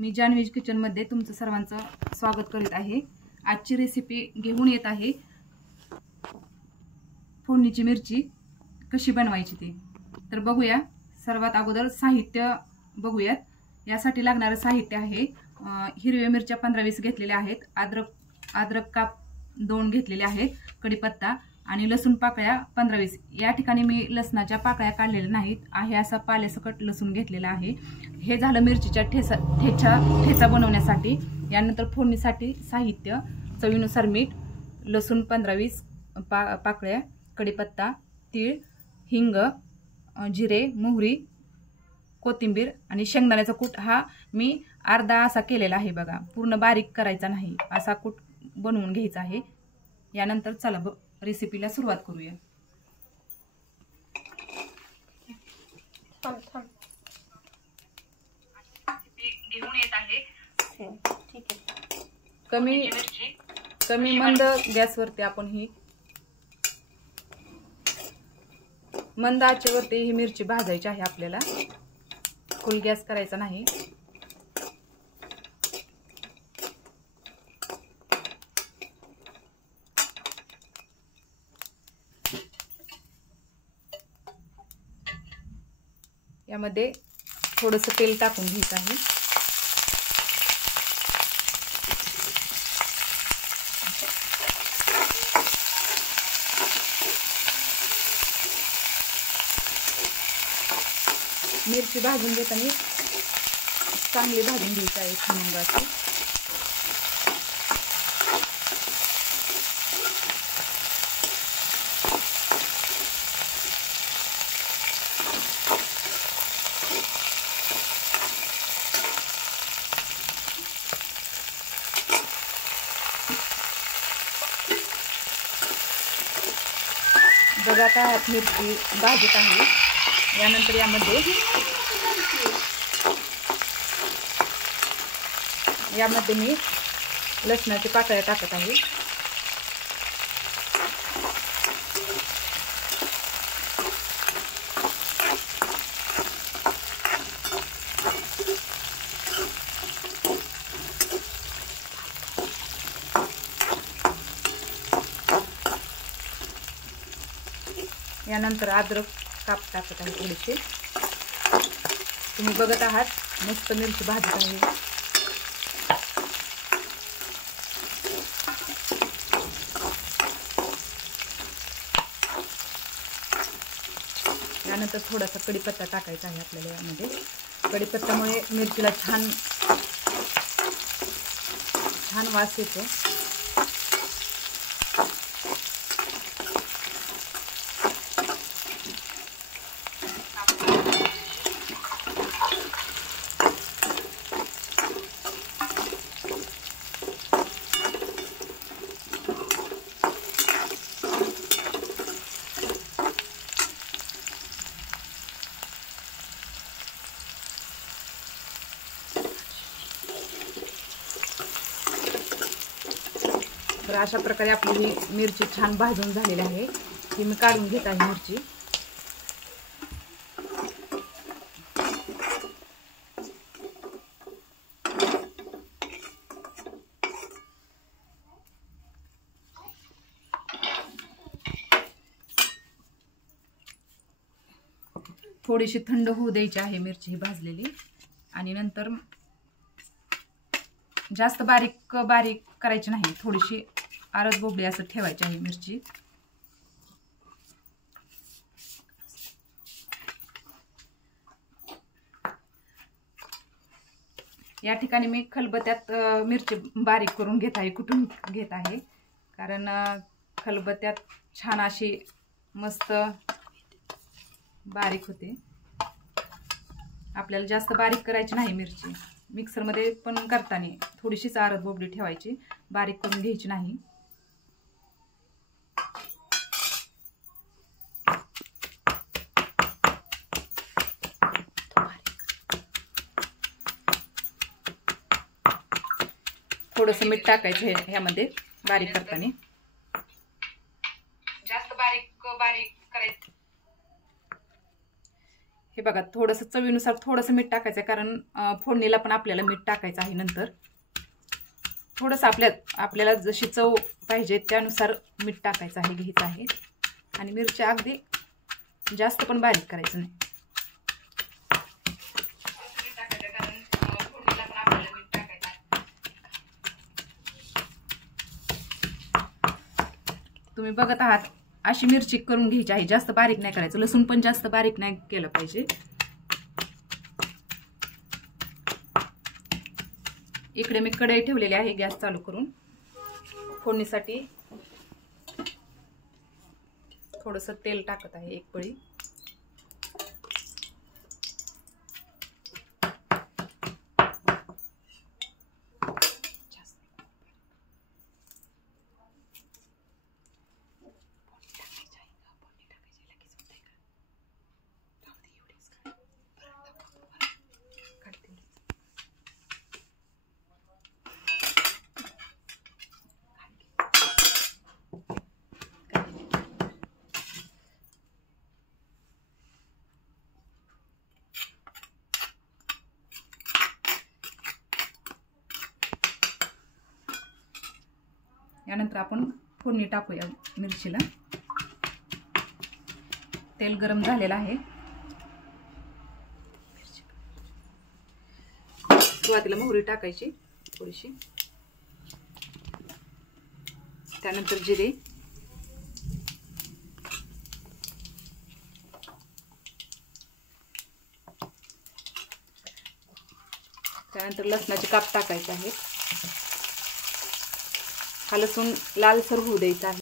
मी जान्हवीज किचनमध्ये तुमचं सर्वांचं स्वागत करीत आहे। आजची रेसिपी घेऊन येत आहे फोडणीची मिरची कशी बनवायची ती। तर बघूया। सर्वात अगोदर साहित्य बघूयात। यासाठी लागणारे साहित्य आहे हिरव्या मिरच्या 15-20 घेतलेल्या आहेत, अद्रक काप 2 घेतलेले आहेत, कढीपत्ता आणि लसूण पाकळ्या 15-20। या ठिकाणी मी लसणाच्या पाकळ्या काढलेल्या नाहीत, आहे असा पाल्यासकट लसूण घेतलेला आहे। हे झालं मिरचीच्या ठेचा बनवण्यासाठी। यानंतर फोडणीसाठी साहित्य चवीनुसार मीठ, लसूण 15-20 पाकळ्या, कढीपत्ता, तीळ, हिंग, जिरे, मोहरी, कोथिंबीर आणि शेंगदाण्याचा कूट हा मी अर्धा असा केलेला आहे बघा। पूर्ण बारीक करायचा नाही, असा कूट बनवून घ्यायचा आहे। यानंतर चला रेसिपीला सुरुवात करूया। घेऊन येत आहे ठीक आहे। कमी मंद गॅसवरती आपण ही मंद आचेवरती ही मिरची भाजायची आहे आपल्याला, फुल गॅस करायचा नाही। यामध्ये थोडंसं तेल टाकून घ्यायचं आहे। मिरची भाजून घेताना चांगली भाजून घ्यायची आहे खमंग अशी। बघा आता मिरची भाजत आहे। यानंतर यामध्ये मी लसणाची पाकळ्या टाकत आहे। यानंतर अद्रक काप टाकत आहे थोडेसे। तुम्ही बघत आहात मस्त मिरची भाजत आहे। यानंतर थोडासा कढीपत्ता टाकायचा आहे आपल्याला। यामध्ये कढीपत्त्यामुळे मिरचीला छान वास येतो। तर अशा प्रकारे आपली ही मिरची छान भाजून झालेली आहे। ही मी काढून घेत आहे मिरची। थोडीशी थंड होऊ द्यायची आहे मिरची ही भाजलेली। आणि नंतर जास्त बारीक करायची नाही, थोडीशी आरत बोबडी असं ठेवायची आहे मिरची। या ठिकाणी मी खलबत्त्यात मिरची बारीक करून घेत आहे, कुटून घेत आहे, कारण खलबत्त्यात छान अशी मस्त बारीक होते। आपल्याला जास्त बारीक करायची नाही मिरची। मिक्सरमध्ये पण करताना थोडीशीच आरत बोबडी ठेवायची, बारीक करून घ्यायची नाही। थोडंसं मीठ टाकायचं ह्यामध्ये बारीक करताना। जास्त बारीक करायचं हे बघा, थोडंसं चवीनुसार थोडंसं मीठ टाकायचं आहे, कारण फोडणीला पण आपल्याला मीठ टाकायचं आहे नंतर. थोडंसं आपल्याला जशी चव पाहिजे त्यानुसार मीठ टाकायचं आहे, घ्यायचं आहे. आणि मिरच्या अगदी जास्त पण बारीक करायचं नाही. तुम्ही बघत आहात अशी मिरची करून घ्यायची आहे, जास्त बारीक नाही करायचं. लसूण पण जास्त बारीक नाही केलं पाहिजे. इकडे मी कढई ठेवलेली आहे गॅस चालू करून. फोडणीसाठी थोडंसं तेल टाकत आहे, एक पळी. यानंतर आपण फोडणी टाकूया मिरचीला. तेल गरम झालेलं आहे. सुरुवातीला मोहरी टाकायची थोडीशी, त्यानंतर जिरे, त्यानंतर लसणाचे काप टाकायचे आहेत. हा लसूण लालसर होऊ द्यायचा आहे.